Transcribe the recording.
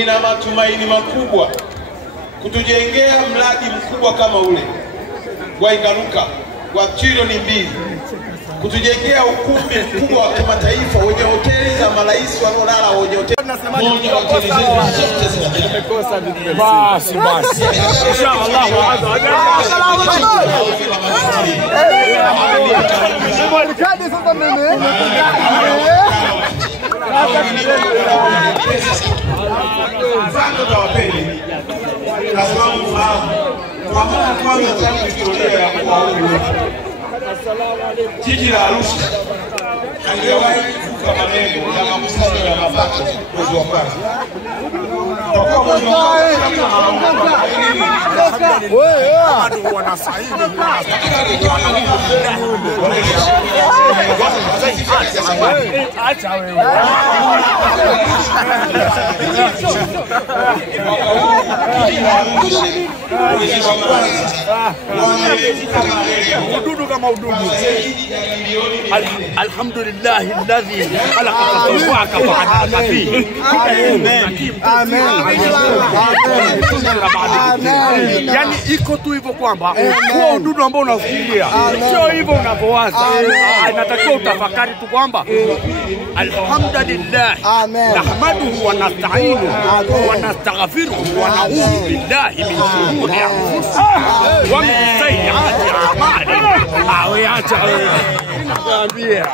nina matumaini makubwa kutujengea mradi mkubwa kama ule wa Ingaruka wa trilioni 2, kutujengea ukumbi mkubwa wa kimataifa wenye hoteli za marais wanaolala wenye hoteli moja wa hoteli zote zimekosa basi inshallah kwa mara kwanza tangu historia ya mkoa huu jiji la Arusha halijawahi kuvuka malengo ya makusanyo ya mapato mwezi wa kwanza. Kwa mwezi wa alhamdulillah alladhi khalaqa sawaka fa'adaka fihi. Yani iko tu hivyo kwamba huo ududu ambao unafikiria sio hivyo unavyowaza. Inatakiwa utafakari tu kwamba alhamdulillah nahmaduhu wa nasta'inuhu wa nastaghfiruhu wa na'udhu billahi min shururi anfusina wa min sayyiati a'malina. Acha nakwambia